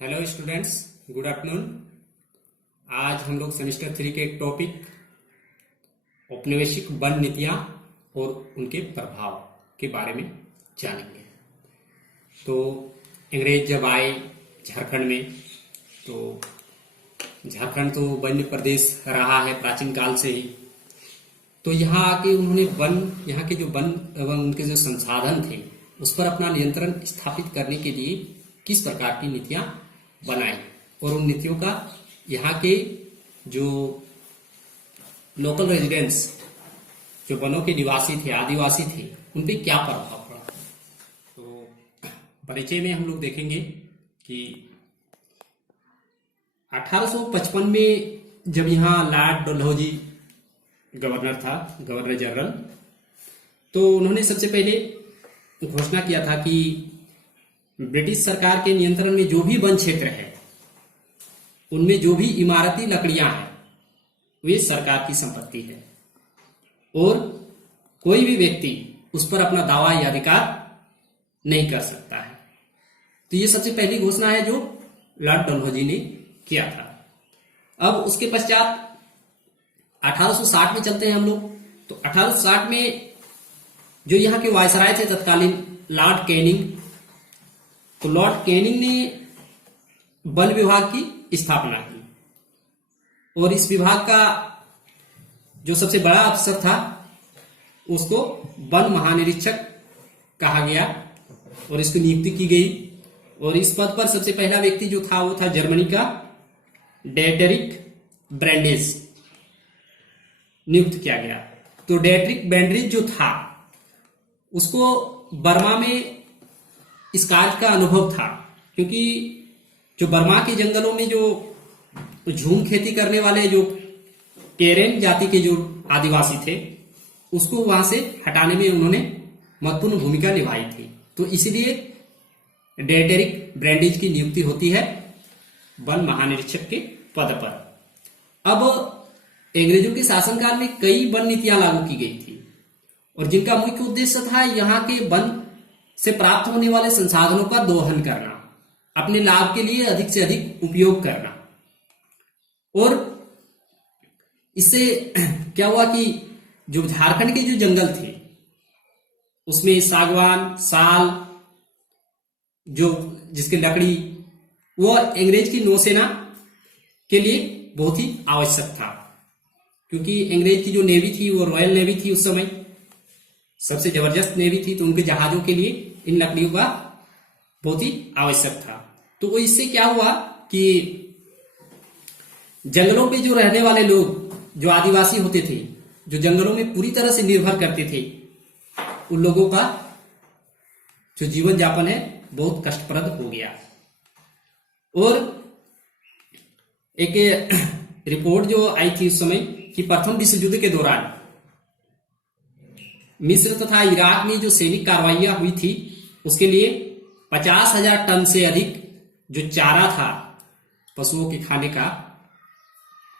Hello students, good afternoon. आज हम लोग सेमेस्टर 3 के एक टॉपिक औपनिवेशिक वन नीतियां और उनके प्रभाव के बारे में जानेंगे। तो अंग्रेज जब आए झारखंड में, तो झारखंड तो वन्य प्रदेश रहा है प्राचीन काल से ही। तो यहाँ आके उन्होंने यहाँ के जो वन एवं उनके जो संसाधन थे उस पर अपना नियंत्रण स्थापित करने के लिए किस प्रकार की नीतियां बनाई और उन नीतियों का यहाँ के जो लोकल रेजिडेंट्स, जो वनों के निवासी थे, आदिवासी थे, उन पे क्या प्रभाव पड़ा। तो परिचय में हम लोग देखेंगे कि 1855 में जब यहाँ लॉर्ड डलहौजी गवर्नर था, गवर्नर जनरल, तो उन्होंने सबसे पहले घोषणा किया था कि ब्रिटिश सरकार के नियंत्रण में जो भी वन क्षेत्र है उनमें जो भी इमारती लकड़ियां हैं वे सरकार की संपत्ति है और कोई भी व्यक्ति उस पर अपना दावा या अधिकार नहीं कर सकता है। तो ये सबसे पहली घोषणा है जो लॉर्ड डलहौजी ने किया था। अब उसके पश्चात 1860 में चलते हैं हम लोग। तो 1860 में जो यहाँ के वायसराय थे तत्कालीन, लॉर्ड कैनिंग, तो लॉर्ड कैनिंग ने वन विभाग की स्थापना की और इस विभाग का जो सबसे बड़ा अफसर था उसको वन महानिरीक्षक कहा गया और इसकी नियुक्ति की गई। और इस पद पर सबसे पहला व्यक्ति जो था वो था जर्मनी का डेटरिक ब्रैंडेज नियुक्त किया गया। तो डेटरिक ब्रैंडेज जो था उसको बर्मा में इस कार्य का अनुभव था, क्योंकि जो बर्मा के जंगलों में जो झूम खेती करने वाले जो केरेन जाति के जो आदिवासी थे उसको वहां से हटाने में उन्होंने महत्वपूर्ण भूमिका निभाई थी। तो इसीलिए डेटरिक ब्रैंडेज की नियुक्ति होती है वन महानिरीक्षक के पद पर। अब अंग्रेजों के शासनकाल में कई वन नीतियां लागू की गई थी और जिनका मुख्य उद्देश्य था यहाँ के वन से प्राप्त होने वाले संसाधनों का दोहन करना, अपने लाभ के लिए अधिक से अधिक उपयोग करना। और इससे क्या हुआ कि जो झारखंड के जो जंगल थे उसमें सागवान, साल, जो जिसकी लकड़ी वो अंग्रेज की नौसेना के लिए बहुत ही आवश्यक था, क्योंकि अंग्रेज की जो नेवी थी वो रॉयल नेवी थी, उस समय सबसे जबरदस्त नेवी थी। तो उनके जहाजों के लिए इन लकड़ियों का बहुत ही आवश्यक था। तो वो इससे क्या हुआ कि जंगलों पे जो रहने वाले लोग, जो आदिवासी होते थे, जो जंगलों में पूरी तरह से निर्भर करते थे, उन लोगों का जो जीवन यापन है बहुत कष्टप्रद हो गया। और एक रिपोर्ट जो आई थी उस समय कि प्रथम विश्व युद्ध के दौरान मिस्र तथा इराक में जो सैनिक कार्रवाइयां हुई थी उसके लिए 50,000 टन से अधिक जो चारा था पशुओं के खाने का,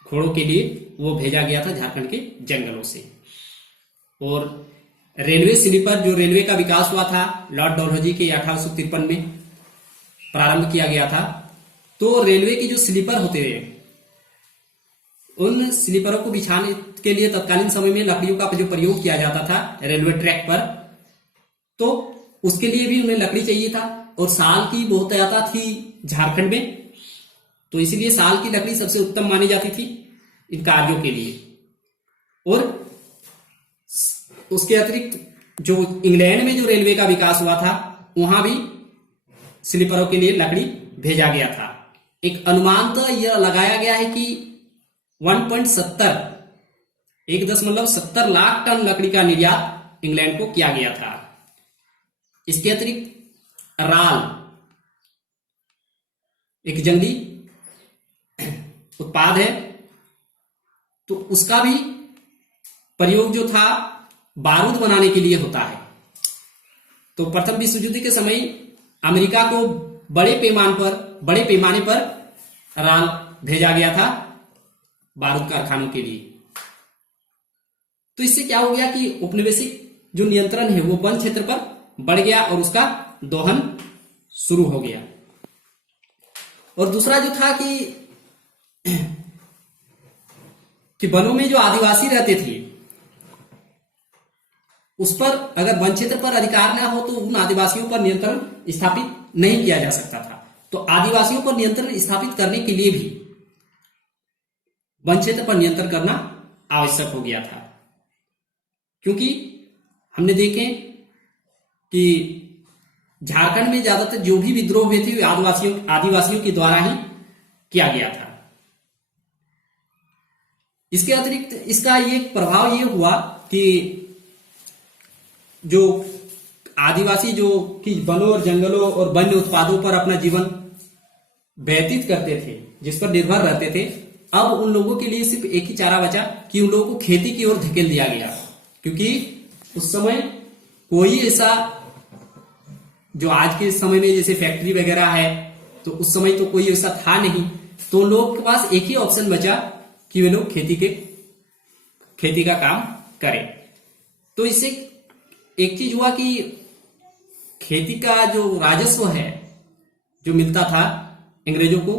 घोड़ों के लिए, वो भेजा गया था झारखंड के जंगलों से। और रेलवे स्लीपर, जो रेलवे का विकास हुआ था लॉर्ड डलहौजी के 1853 में प्रारंभ किया गया था। तो रेलवे की जो स्लीपर होते हैं उन स्लीपरों को बिछाने के लिए तत्कालीन समय में लकड़ियों का जो प्रयोग किया जाता था रेलवे ट्रैक पर, तो उसके लिए भी उन्हें लकड़ी चाहिए था और साल की बहुत ज्यादा थी झारखंड में, तो इसीलिए साल की लकड़ी सबसे उत्तम मानी जाती थी इन कार्यों के लिए। और उसके अतिरिक्त जो इंग्लैंड में जो रेलवे का विकास हुआ था वहां भी स्लीपरों के लिए लकड़ी भेजा गया था। एक अनुमान तो यह लगाया गया है कि 1.70 लाख टन लकड़ी का निर्यात इंग्लैंड को किया गया था। इसके अतिरिक्त राल एक जंगली उत्पाद है, तो उसका भी प्रयोग जो था बारूद बनाने के लिए होता है। तो प्रथम विश्व युद्ध के समय अमेरिका को बड़े पैमाने पर राल भेजा गया था बारूद कारखानों के लिए। तो इससे क्या हो गया कि औपनिवेशिक जो नियंत्रण है वो वन क्षेत्र पर बढ़ गया और उसका दोहन शुरू हो गया। और दूसरा जो था कि वनों में जो आदिवासी रहते थे उस पर अगर वन क्षेत्र पर अधिकार न हो तो उन आदिवासियों पर नियंत्रण स्थापित नहीं किया जा सकता था। तो आदिवासियों पर नियंत्रण स्थापित करने के लिए भी वन क्षेत्र पर नियंत्रण करना आवश्यक हो गया था, क्योंकि हमने देखे कि झारखंड में ज्यादातर जो भी विद्रोह हुए थे आदिवासियों के द्वारा ही किया गया था। इसके अतिरिक्त इसका ये प्रभाव ये हुआ कि जो आदिवासी जो कि वनों और जंगलों और वन्य उत्पादों पर अपना जीवन व्यतीत करते थे, जिस पर निर्भर रहते थे, अब उन लोगों के लिए सिर्फ एक ही चारा बचा कि उन लोगों को खेती की ओर धकेल दिया गया, क्योंकि उस समय कोई ऐसा जो आज के समय में जैसे फैक्ट्री वगैरह है, तो उस समय तो कोई ऐसा था नहीं। तो लोगों के पास एक ही ऑप्शन बचा कि वे लोग खेती का काम करें। तो इससे एक चीज हुआ कि खेती का जो राजस्व है जो मिलता था अंग्रेजों को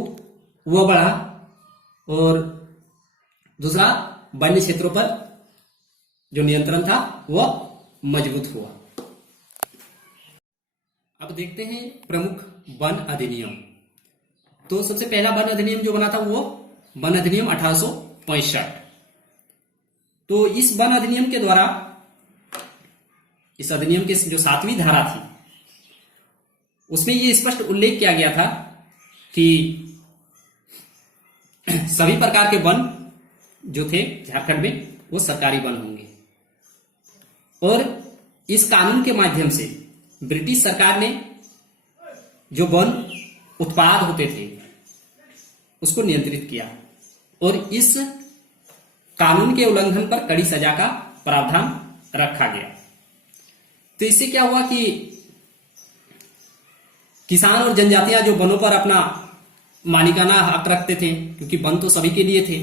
वह बढ़ा, और दूसरा वन्य क्षेत्रों पर जो नियंत्रण था वह मजबूत हुआ। अब देखते हैं प्रमुख वन अधिनियम। तो सबसे पहला वन अधिनियम जो बना था वो वन अधिनियम 1865। तो इस वन अधिनियम के द्वारा, इस अधिनियम की जो 7वीं धारा थी उसमें ये स्पष्ट उल्लेख किया गया था कि सभी प्रकार के वन जो थे झारखंड में वो सरकारी वन होंगे, और इस कानून के माध्यम से ब्रिटिश सरकार ने जो वन उत्पाद होते थे उसको नियंत्रित किया, और इस कानून के उल्लंघन पर कड़ी सजा का प्रावधान रखा गया। तो इससे क्या हुआ कि किसान और जनजातियां जो वनों पर अपना मालिकाना हक रखते थे, क्योंकि वन तो सभी के लिए थे,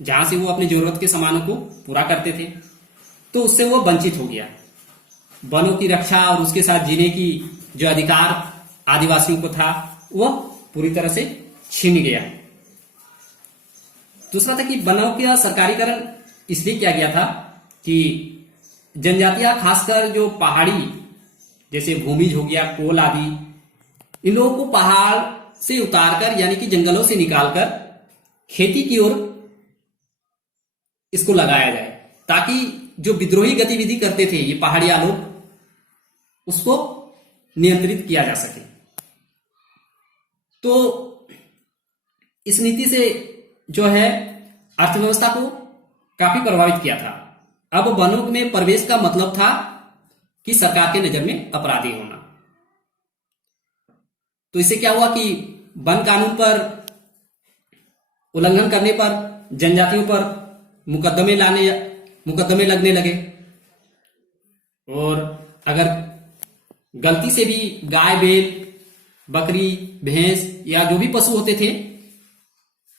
जहां से वो अपनी जरूरत के सामानों को पूरा करते थे, तो उससे वो वंचित हो गया। वनों की रक्षा और उसके साथ जीने की जो अधिकार आदिवासियों को था वह पूरी तरह से छीन गया। दूसरा था कि वनों का सरकारीकरण इसलिए किया गया था कि जनजातियां, खासकर जो पहाड़ी जैसे भूमिज हो गया, कोल आदि, इन लोगों को पहाड़ से उतारकर यानी कि जंगलों से निकालकर खेती की ओर इसको लगाया जाए, ताकि जो विद्रोही गतिविधि करते थे ये पहाड़िया लोग उसको नियंत्रित किया जा सके। तो इस नीति से जो है अर्थव्यवस्था को काफी प्रभावित किया था। अब वनों में प्रवेश का मतलब था कि सरकार के नजर में अपराधी होना। तो इससे क्या हुआ कि वन कानून पर उल्लंघन करने पर जनजातियों पर मुकदमे लगने लगे, और अगर गलती से भी गाय, बैल, बकरी, भैंस या जो भी पशु होते थे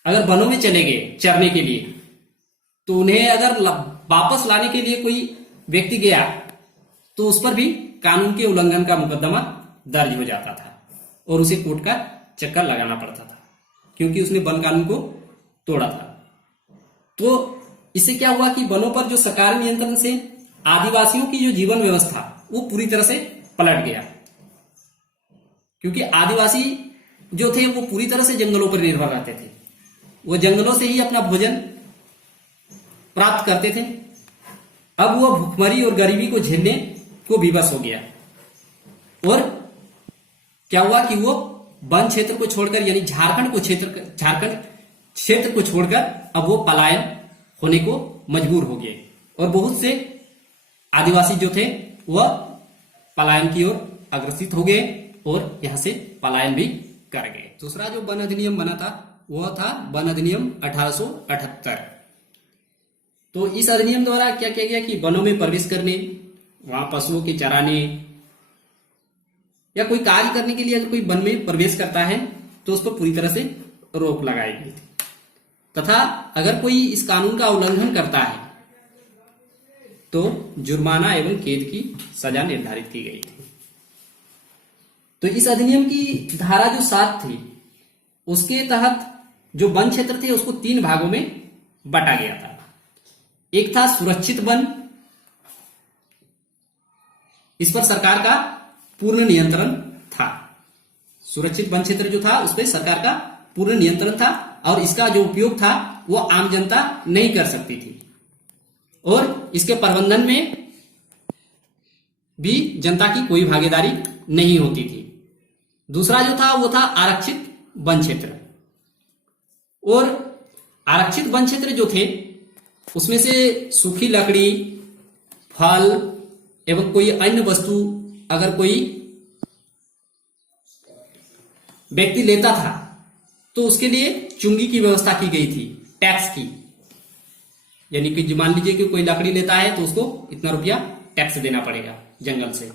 अगर वनों में चले गए चरने के लिए, तो उन्हें अगर वापस लाने के लिए कोई व्यक्ति गया तो उस पर भी कानून के उल्लंघन का मुकदमा दर्ज हो जाता था, और उसे कोर्ट का चक्कर लगाना पड़ता था, क्योंकि उसने वन कानून को तोड़ा था। तो इससे क्या हुआ कि वनों पर जो सरकारी नियंत्रण से आदिवासियों की जो जीवन व्यवस्था वो पूरी तरह से पलट गया, क्योंकि आदिवासी जो थे वो पूरी तरह से जंगलों पर निर्भर रहते थे, वो जंगलों से ही अपना भोजन प्राप्त करते थे। अब वो भूखमरी और गरीबी को झेलने को विवश हो गया, और क्या हुआ कि वो वन क्षेत्र को छोड़कर यानी झारखंड क्षेत्र को छोड़कर अब वो पलायन होने को मजबूर हो गए, और बहुत से आदिवासी जो थे वह पलायन की ओर अग्रसित हो गए और यहां से पलायन भी कर गए। दूसरा जो वन अधिनियम बना था वह था वन अधिनियम 1878। तो इस अधिनियम द्वारा क्या किया गया कि वनों में प्रवेश करने, वहां पशुओं के चराने या कोई कार्य करने के लिए अगर कोई वन में प्रवेश करता है तो उस पर पूरी तरह से रोक लगाई गई थी, तथा अगर कोई इस कानून का उल्लंघन करता है तो जुर्माना एवं कैद की सजा निर्धारित की गई थी। तो इस अधिनियम की धारा जो 7 थी उसके तहत जो वन क्षेत्र थे उसको 3 भागों में बांटा गया था। एक था सुरक्षित वन, इस पर सरकार का पूर्ण नियंत्रण था। सुरक्षित वन क्षेत्र जो था उस पर सरकार का पूर्ण नियंत्रण था और इसका जो उपयोग था वो आम जनता नहीं कर सकती थी और इसके प्रबंधन में भी जनता की कोई भागीदारी नहीं होती थी। दूसरा जो था वो था आरक्षित वन क्षेत्र। और आरक्षित वन क्षेत्र जो थे उसमें से सूखी लकड़ी, फल एवं कोई अन्य वस्तु अगर कोई व्यक्ति लेता था तो उसके लिए चुंगी की व्यवस्था की गई थी, टैक्स की। यानी कि मान लीजिए कि कोई लकड़ी लेता है तो उसको इतना रुपया टैक्स देना पड़ेगा जंगल से।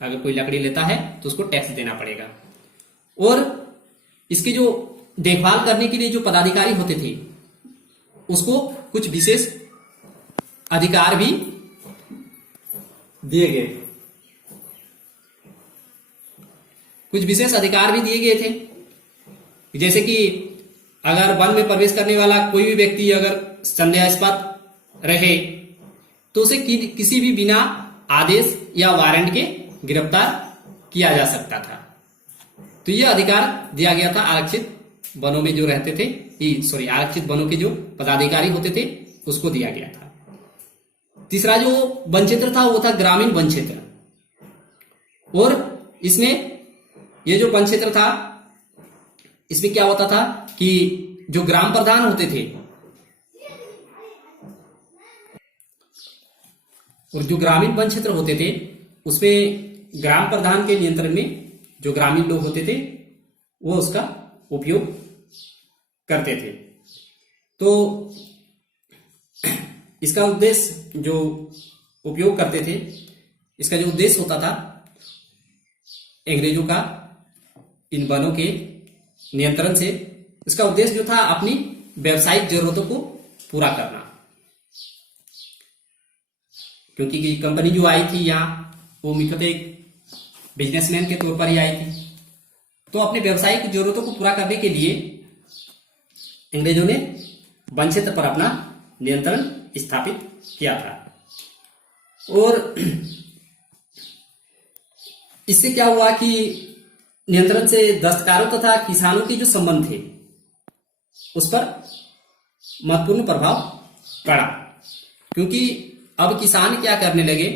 अगर कोई लकड़ी लेता है तो उसको टैक्स देना पड़ेगा। और इसकी जो देखभाल करने के लिए जो पदाधिकारी होते थे उसको कुछ विशेष अधिकार भी दिए गए। कुछ विशेष अधिकार भी दिए गए थे, जैसे कि अगर वन में प्रवेश करने वाला कोई भी व्यक्ति अगर संदेहास्पद रहे तो उसे किसी भी बिना आदेश या वारंट के गिरफ्तार किया जा सकता था। तो यह अधिकार दिया गया था आरक्षित वनों में जो रहते थे, आरक्षित वनों के जो पदाधिकारी होते थे उसको दिया गया था। तीसरा जो वन क्षेत्र था वो था ग्रामीण वन क्षेत्र। और इसमें ये जो वन क्षेत्र था इसमें क्या होता था कि जो ग्राम प्रधान होते थे और जो ग्रामीण वन क्षेत्र होते थे उसमें ग्राम प्रधान के नियंत्रण में जो ग्रामीण लोग होते थे वो उसका उपयोग करते थे। तो इसका उद्देश्य जो उपयोग करते थे, इसका जो उद्देश्य होता था अंग्रेजों का इन वनों के नियंत्रण से, इसका उद्देश्य जो था अपनी व्यवसायिक जरूरतों को पूरा करना। क्योंकि कंपनी जो आई थी यहाँ वो मुख्यतः एक बिजनेसमैन के तौर पर ही आई थी, तो अपने व्यवसायिक जरूरतों को पूरा करने के लिए अंग्रेजों ने वन क्षेत्र पर अपना नियंत्रण स्थापित किया था। और इससे क्या हुआ कि नियंत्रण से दस्तकारों तथा किसानों के जो संबंध थे उस पर महत्वपूर्ण प्रभाव पड़ा। क्योंकि अब किसान क्या करने लगे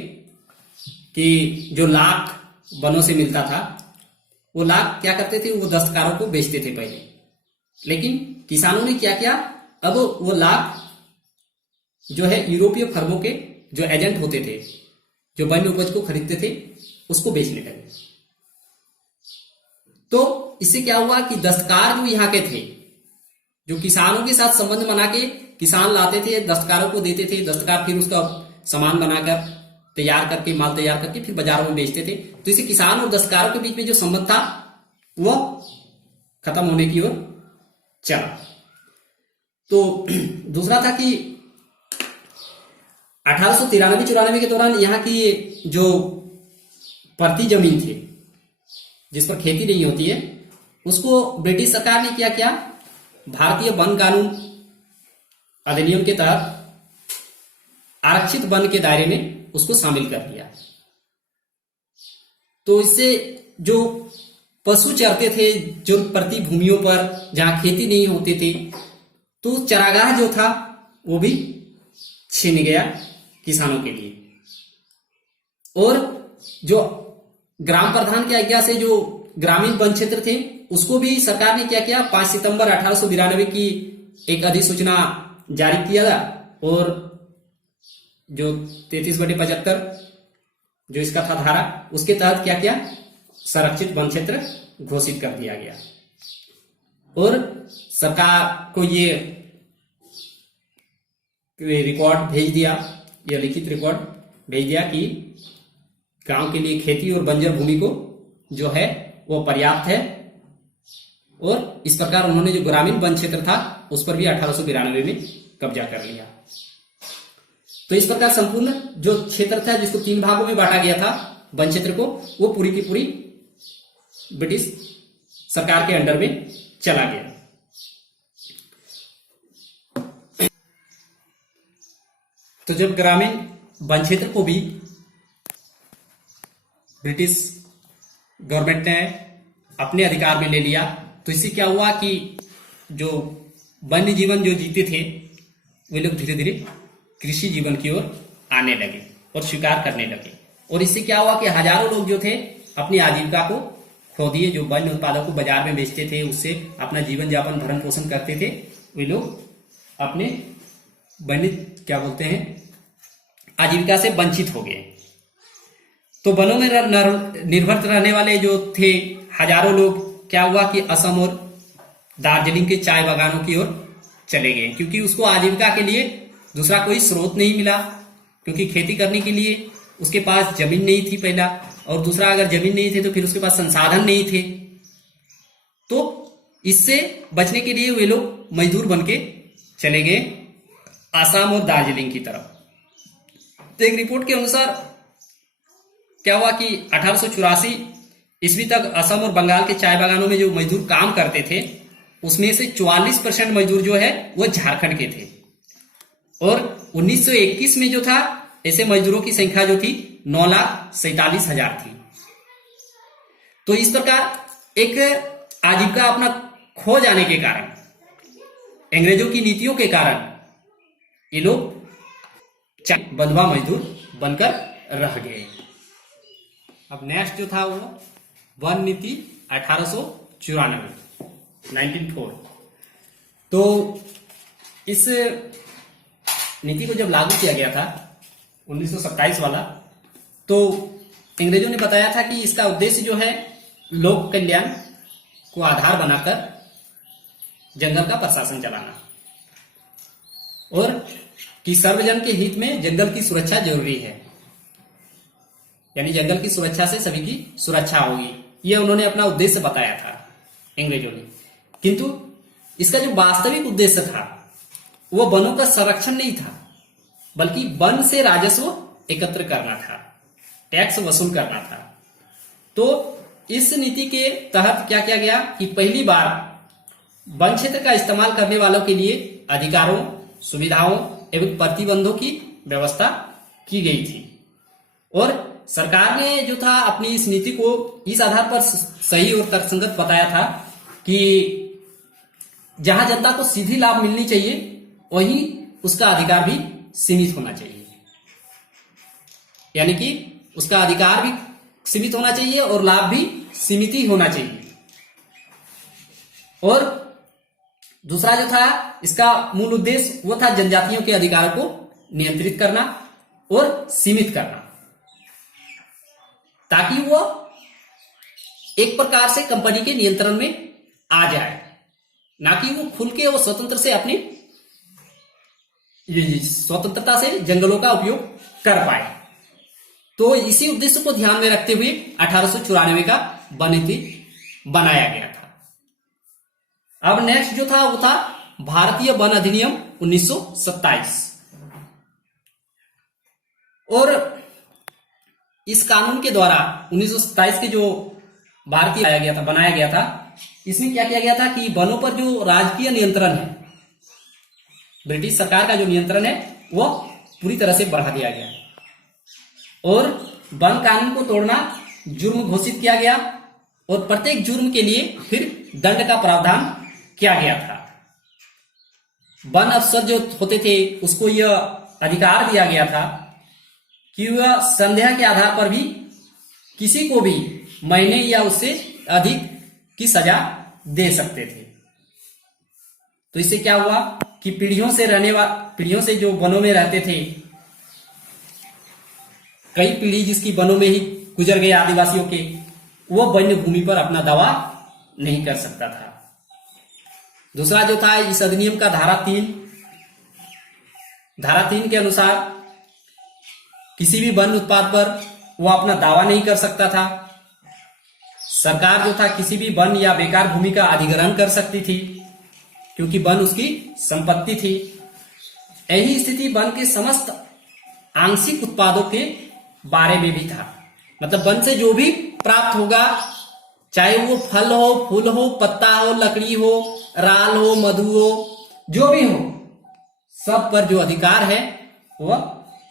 कि जो लाख वनों से मिलता था वो लाख क्या करते थे, वो दस्तकारों को बेचते थे पहले। लेकिन किसानों ने क्या किया, अब वो लाख जो है यूरोपीय फर्मों के जो एजेंट होते थे जो वन्य उपज को खरीदते थे उसको बेचने लगे। तो इससे क्या हुआ कि दस्तकार जो यहाँ के थे, जो किसानों के साथ संबंध बना के किसान लाते थे, दस्तकारों को देते थे, दस्तकार फिर उसका सामान बनाकर तैयार करके, माल तैयार करके फिर बाजारों में बेचते थे। तो इसे किसान और दस्तकारों के बीच में जो संबंध था वो खत्म होने की ओर चला। तो दूसरा था कि 1893-94 के दौरान यहाँ की जो परती जमीन थी जिस पर खेती नहीं होती है उसको ब्रिटिश सरकार ने क्या किया, भारतीय वन कानून अधिनियम के तहत आरक्षित वन के दायरे में उसको शामिल कर लिया। तो इससे जो पशु चरते थे जो प्रति भूमियों पर जहां खेती नहीं होती थी, तो चरागाह जो था वो भी छीन गया किसानों के लिए। और जो ग्राम प्रधान की आज्ञा से जो ग्रामीण वन क्षेत्र थे उसको भी सरकार ने क्या किया, 5 सितंबर 1892 की एक अधिसूचना जारी किया और जो 33/75 जो इसका था धारा, उसके तहत क्या किया, संरक्षित वन क्षेत्र घोषित कर दिया गया। और सरकार को ये रिकॉर्ड भेज दिया, यह लिखित रिकॉर्ड भेज दिया कि गांव के लिए खेती और बंजर भूमि को जो है वो पर्याप्त है। और इस प्रकार उन्होंने जो ग्रामीण वन क्षेत्र था उस पर भी 1892 में कब्जा कर लिया। तो इस प्रकार संपूर्ण जो क्षेत्र था जिसको 3 भागों में बांटा गया था वन क्षेत्र को, वो पूरी की पूरी ब्रिटिश सरकार के अंडर में चला गया। तो जब ग्रामीण वन क्षेत्र को भी ब्रिटिश गवर्नमेंट ने अपने अधिकार में ले लिया, तो इससे क्या हुआ कि जो वन्य जीवन जो जीते थे वे लोग धीरे धीरे कृषि जीवन की ओर आने लगे और स्वीकार करने लगे। और इससे क्या हुआ कि हजारों लोग जो थे अपनी आजीविका को खो दिए। जो वन्य उत्पादों को बाजार में बेचते थे, उससे अपना जीवन यापन भरण पोषण करते थे, वे लोग अपने वन्य क्या बोलते हैं आजीविका से वंचित हो गए। तो वनों में निर्भर रहने वाले जो थे हजारों लोग, क्या हुआ कि असम और दार्जिलिंग के चाय बागानों की ओर चले गए, क्योंकि उसको आजीविका के लिए दूसरा कोई स्रोत नहीं मिला। क्योंकि खेती करने के लिए उसके पास जमीन नहीं थी पहला, और दूसरा अगर जमीन नहीं थे तो फिर उसके पास संसाधन नहीं थे। तो इससे बचने के लिए वे लोग मजदूर बन के चले गए आसाम और दार्जिलिंग की तरफ। तो एक रिपोर्ट के अनुसार क्या हुआ कि 1884 ईस्वी तक असम और बंगाल के चाय बागानों में जो मजदूर काम करते थे, उसमें से 44% मजदूर जो है वो झारखंड के थे। और 1921 में जो था ऐसे मजदूरों की संख्या जो थी 9,47,000 थी। तो इस प्रकार एक आजीविका अपना खो जाने के कारण, अंग्रेजों की नीतियों के कारण, ये लोग बंधुआ मजदूर बनकर रह गए। अब नेक्स्ट जो था वो वन नीति 1894 1904। तो इस नीति को जब लागू किया गया था 1927 वाला, तो अंग्रेजों ने बताया था कि इसका उद्देश्य जो है लोक कल्याण को आधार बनाकर जंगल का प्रशासन चलाना, और कि सर्वजन के हित में जंगल की सुरक्षा जरूरी है, यानी जंगल की सुरक्षा से सभी की सुरक्षा होगी। यह उन्होंने अपना उद्देश्य बताया था अंग्रेजों ने। किंतु इसका जो वास्तविक उद्देश्य था वो वनों का संरक्षण नहीं था, बल्कि वन से राजस्व एकत्र करना था, टैक्स वसूल करना था। तो इस नीति के तहत क्या किया गया कि पहली बार वन क्षेत्र का इस्तेमाल करने वालों के लिए अधिकारों, सुविधाओं एवं प्रतिबंधों की व्यवस्था की गई थी। और सरकार ने जो था अपनी इस नीति को इस आधार पर सही और तर्कसंगत बताया था कि जहां जनता को सीधी लाभ मिलनी चाहिए, वहीं उसका अधिकार भी सीमित होना चाहिए। यानी कि उसका अधिकार भी सीमित होना चाहिए और लाभ भी सीमित ही होना चाहिए। और दूसरा जो था इसका मूल उद्देश्य वो था जनजातियों के अधिकार को नियंत्रित करना और सीमित करना, ताकि वो एक प्रकार से कंपनी के नियंत्रण में आ जाए, ना कि वो खुल के वो स्वतंत्र से अपनी स्वतंत्रता से जंगलों का उपयोग कर पाए। तो इसी उद्देश्य को ध्यान में रखते हुए 1894 का वन नीति बनाया गया था। अब नेक्स्ट जो था वो था भारतीय वन अधिनियम 1927। और इस कानून के द्वारा 1927 के जो भारतीय बनाया गया था, इसमें क्या किया गया था कि वनों पर जो राजकीय नियंत्रण है, ब्रिटिश सरकार का जो नियंत्रण है, वो पूरी तरह से बढ़ा दिया गया और वन कानून को तोड़ना जुर्म घोषित किया गया और प्रत्येक जुर्म के लिए फिर दंड का प्रावधान किया गया था। वन अफसर जो होते थे उसको यह अधिकार दिया गया था कि वह संदेह के आधार पर भी किसी को भी महीने या उससे अधिक की सजा दे सकते थे। तो इससे क्या हुआ कि पीढ़ियों से जो वनों में रहते थे, कई पीढ़ी जिसकी वनों में ही गुजर गए आदिवासियों के, वो वन्य भूमि पर अपना दावा नहीं कर सकता था। दूसरा जो था इस अधिनियम का धारा 3 के अनुसार किसी भी वन उत्पाद पर वो अपना दावा नहीं कर सकता था। सरकार जो था किसी भी वन या बेकार भूमि का अधिग्रहण कर सकती थी, क्योंकि वन उसकी संपत्ति थी। यही स्थिति वन के समस्त आंशिक उत्पादों के बारे में भी था। मतलब वन से जो भी प्राप्त होगा चाहे वो फल हो, फूल हो, पत्ता हो, लकड़ी हो, राल हो, मधु हो, जो भी हो, सब पर जो अधिकार है वह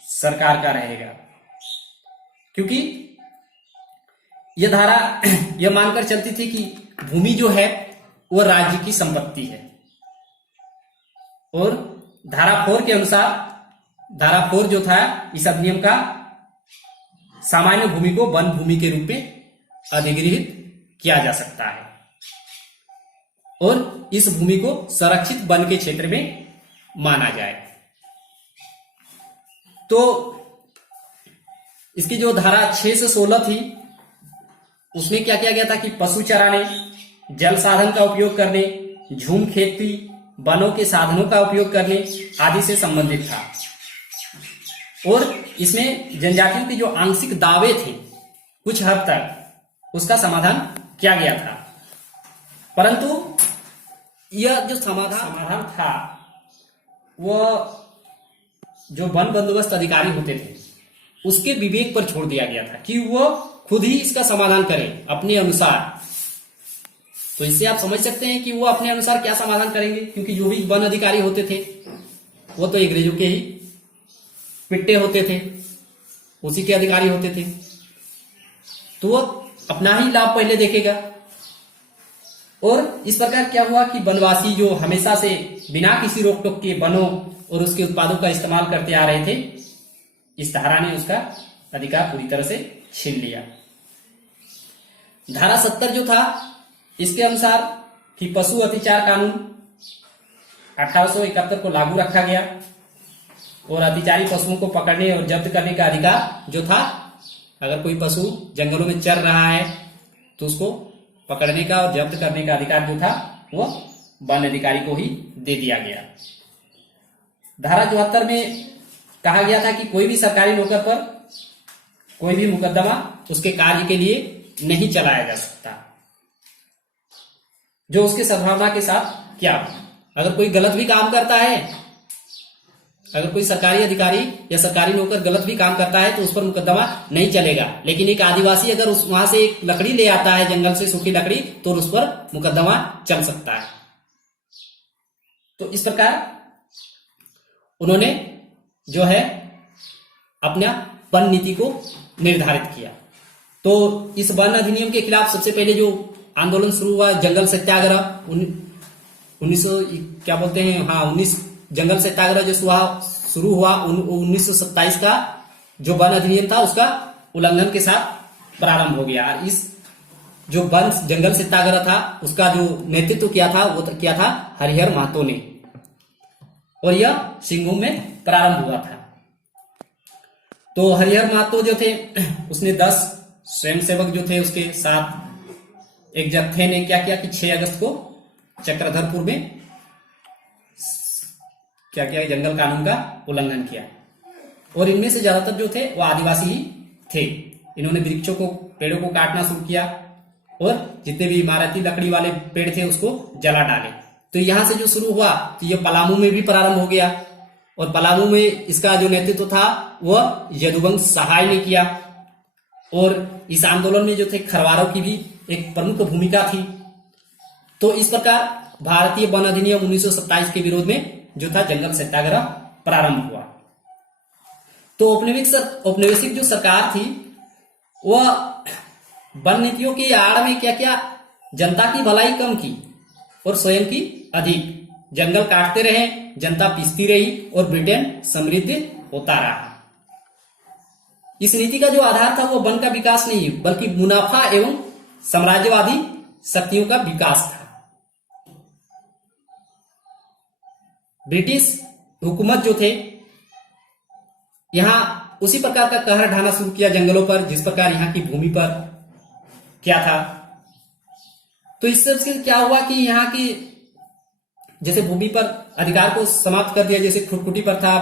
सरकार का रहेगा। क्योंकि यह धारा यह मानकर चलती थी कि भूमि जो है वह राज्य की संपत्ति है। और धारा 4 के अनुसार, धारा 4 जो था इस अधिनियम का, सामान्य भूमि को वन भूमि के रूप में अधिग्रहित किया जा सकता है और इस भूमि को संरक्षित वन के क्षेत्र में माना जाए। तो इसकी जो धारा 6 से 16 थी उसमें क्या किया गया था कि पशु चराने, जल साधन का उपयोग करने, झूम खेती, वनों के साधनों का उपयोग करने आदि से संबंधित था। और इसमें जनजातियों के जो आंशिक दावे थे कुछ हद तक उसका समाधान किया गया था। परंतु यह जो समाधान था वह जो वन बंदोबस्त अधिकारी होते थे उसके विवेक पर छोड़ दिया गया था कि वह खुद ही इसका समाधान करें अपने अनुसार। तो इससे आप समझ सकते हैं कि वो अपने अनुसार क्या समाधान करेंगे, क्योंकि जो भी वन अधिकारी होते थे वो तो अंग्रेजों के ही पिट्टे होते थे, उसी के अधिकारी होते थे। तो वो अपना ही लाभ पहले देखेगा। और इस प्रकार क्या हुआ कि वनवासी जो हमेशा से बिना किसी रोक टोक के वनों और उसके उत्पादों का इस्तेमाल करते आ रहे थे, इस धारा ने उसका अधिकार पूरी तरह से छीन लिया। धारा 70 जो था इसके अनुसार कि पशु अत्याचार कानून 1871 को लागू रखा गया और अत्याचारी पशुओं को पकड़ने और जब्त करने का अधिकार जो था, अगर कोई पशु जंगलों में चर रहा है तो उसको पकड़ने का और जब्त करने का अधिकार जो था वो वन अधिकारी को ही दे दिया गया। धारा 74 में कहा गया था कि कोई भी सरकारी नौकर पर कोई भी मुकदमा उसके कार्य के लिए नहीं चलाया जा सकता जो उसके सद्भावना के साथ क्या हो। अगर कोई गलत भी काम करता है, अगर कोई सरकारी अधिकारी या सरकारी नौकर गलत भी काम करता है तो उस पर मुकदमा नहीं चलेगा। लेकिन एक आदिवासी अगर उस वहां से एक लकड़ी ले आता है जंगल से, सूखी लकड़ी, तो उस पर मुकदमा चल सकता है। तो इस प्रकार उन्होंने जो है अपना वन नीति को निर्धारित किया। तो इस वन अधिनियम के खिलाफ सबसे पहले जो आंदोलन शुरू हुआ जंगल सत्याग्रह 19 जंगल सत्याग्रह जो शुरू हुआ 1927 का जो वन अधिनियम था उसका उल्लंघन के साथ प्रारंभ हो गया। इस जो वन जंगल सत्याग्रह था उसका जो नेतृत्व किया था वो किया था हरिहर महतो ने और यह सिंहभूम में प्रारंभ हुआ था। तो हरिहर महतो जो थे उसने 10 स्वयंसेवक जो थे उसके साथ एक जत्थे ने क्या किया कि 6 अगस्त को चक्रधरपुर में क्या किया, जंगल कानून का उल्लंघन किया। और इनमें से ज्यादातर जो थे वो आदिवासी ही थे। इन्होंने वृक्षों को, पेड़ों को काटना शुरू किया और जितने भी इमारती लकड़ी वाले पेड़ थे उसको जला डाले। तो यहां से जो शुरू हुआ तो ये पलामू में भी प्रारंभ हो गया और पलामू में इसका जो नेतृत्व था वह यदुवंश सहाय ने किया। और इस आंदोलन में जो थे खरवारों की भी एक प्रमुख भूमिका थी। तो इस प्रकार भारतीय वन अधिनियम 1927 के विरोध में जो था जंगल सत्याग्रह प्रारंभ हुआ। तो औपनिवेशिक जो सरकार थी वह वन नीतियों की आड़ में क्या क्या जनता की भलाई कम की और स्वयं की अधिक। जंगल काटते रहे, जनता पिसती रही और ब्रिटेन समृद्ध होता रहा। इस नीति का जो आधार था वो वन का विकास नहीं बल्कि मुनाफा एवं साम्राज्यवादी शक्तियों का विकास था। ब्रिटिश हुकूमत जो थे यहां उसी प्रकार का कहर ढाना शुरू किया जंगलों पर जिस प्रकार यहां की भूमि पर क्या था। तो इससे क्या हुआ कि यहाँ की जैसे भूमि पर अधिकार को समाप्त कर दिया, जैसे खुरकुटी पर था,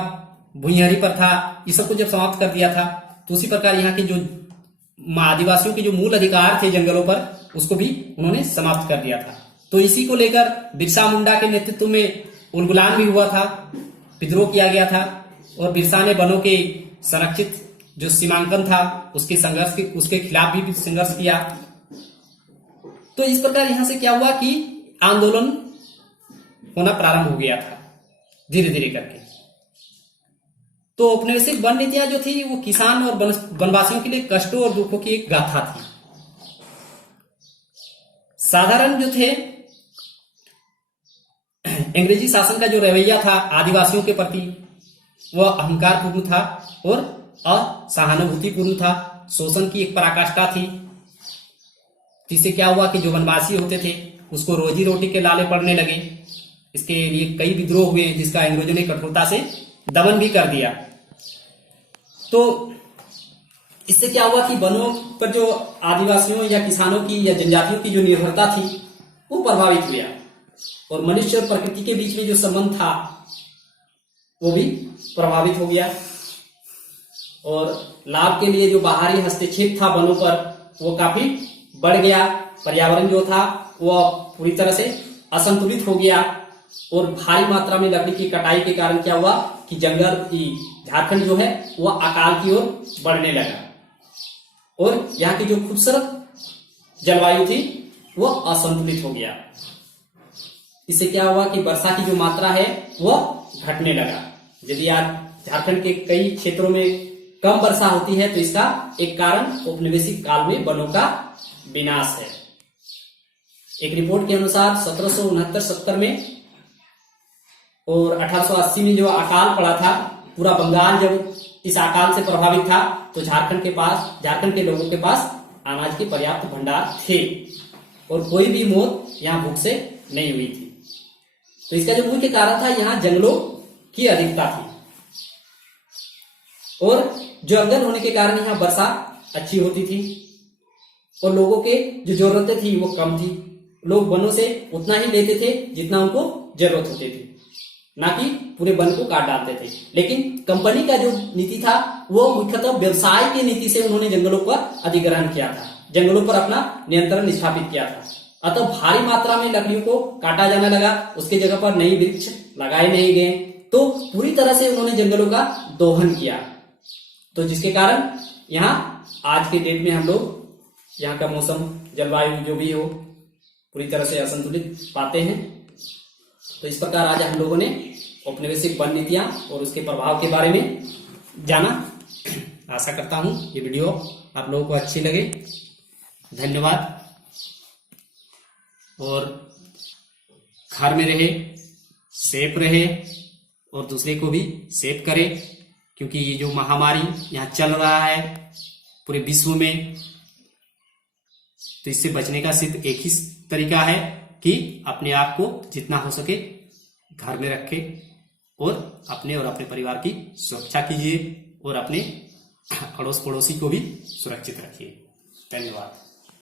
भुइंहरी पर था, इस सब को जब समाप्त कर दिया था तो उसी प्रकार यहाँ के जो आदिवासियों के जो मूल अधिकार थे जंगलों पर उसको भी उन्होंने समाप्त कर दिया था। तो इसी को लेकर बिरसा मुंडा के नेतृत्व में उलगुलान भी हुआ था, विद्रोह किया गया था और बिरसा ने वनों के संरक्षित जो सीमांकन था उसके खिलाफ भी संघर्ष किया। तो इस प्रकार यहां से क्या हुआ कि आंदोलन होना प्रारंभ हो गया था धीरे धीरे करके। तो औपनिवेशिक वन नीतियां जो थी वो किसान और वनवासियों के लिए कष्टों और दुखों की एक गाथा थी। साधारण जो थे अंग्रेजी शासन का जो रवैया था आदिवासियों के प्रति वह अहंकारपूर्ण था और असहानुभूतिपूर्ण था, शोषण की एक पराकाष्ठा थी। जिससे क्या हुआ कि जो वनवासी होते थे उसको रोजी रोटी के लाले पड़ने लगे। इसके लिए कई विद्रोह हुए जिसका अंग्रेजों ने कठोरता से दमन भी कर दिया। तो इससे क्या हुआ कि वनों पर जो आदिवासियों या किसानों की या जनजातियों की जो निर्भरता थी वो प्रभावित हुआ और मनुष्य और प्रकृति के बीच में जो संबंध था वो भी प्रभावित हो गया और लाभ के लिए जो बाहरी हस्तक्षेप था वनों पर वो काफी बढ़ गया। पर्यावरण जो था वो पूरी तरह से असंतुलित हो गया और भारी मात्रा में लकड़ी की कटाई के कारण क्या हुआ कि जंगल झारखंड जो है वो अकाल की ओर बढ़ने लगा और यहाँ की जो खूबसूरत जलवायु थी वो असंतुलित हो गया। इससे क्या हुआ कि वर्षा की जो मात्रा है वो घटने लगा। यदि आज झारखंड के कई क्षेत्रों में कम वर्षा होती है तो इसका एक कारण औपनिवेशिक काल में वनों का विनाश है। एक रिपोर्ट के अनुसार 1769-70 में और 1880 में जो अकाल पड़ा था, पूरा बंगाल जब इस अकाल से प्रभावित था तो झारखंड के लोगों के पास अनाज के पर्याप्त भंडार थे और कोई भी मौत यहाँ भूख से नहीं हुई थी। तो इसका जो मुख्य कारण था यहाँ जंगलों की अधिकता थी और जंगल होने के कारण यहाँ वर्षा अच्छी होती थी और लोगों के जो जरूरतें थी वो कम थी। लोग वनों से उतना ही लेते थे जितना उनको जरूरत होती थी, ना कि पूरे वन को काट डालते थे। लेकिन कंपनी का जो नीति था वो मुख्यतः व्यवसाय की नीति से उन्होंने जंगलों पर अधिग्रहण किया था, जंगलों पर अपना नियंत्रण स्थापित किया था। अतः भारी मात्रा में लकड़ियों को काटा जाने लगा, उसके जगह पर नई वृक्ष लगाए नहीं गए, तो पूरी तरह से उन्होंने जंगलों का दोहन किया। तो जिसके कारण यहाँ आज के डेट में हम लोग यहाँ का मौसम जलवायु जो भी हो पूरी तरह से असंतुलित पाते हैं। तो इस प्रकार आज हम लोगों ने औपनिवेशिक वन नीतियां और उसके प्रभाव के बारे में जाना। आशा करता हूं ये वीडियो आप लोगों को अच्छी लगे। धन्यवाद। और घर में रहे, सेफ रहे और दूसरे को भी सेफ करे, क्योंकि ये जो महामारी यहाँ चल रहा है पूरे विश्व में, तो इससे बचने का सिर्फ एक ही तरीका है कि अपने आप को जितना हो सके घर में रखें और अपने परिवार की सुरक्षा कीजिए और अपने अड़ोस पड़ोसी को भी सुरक्षित रखिए। धन्यवाद।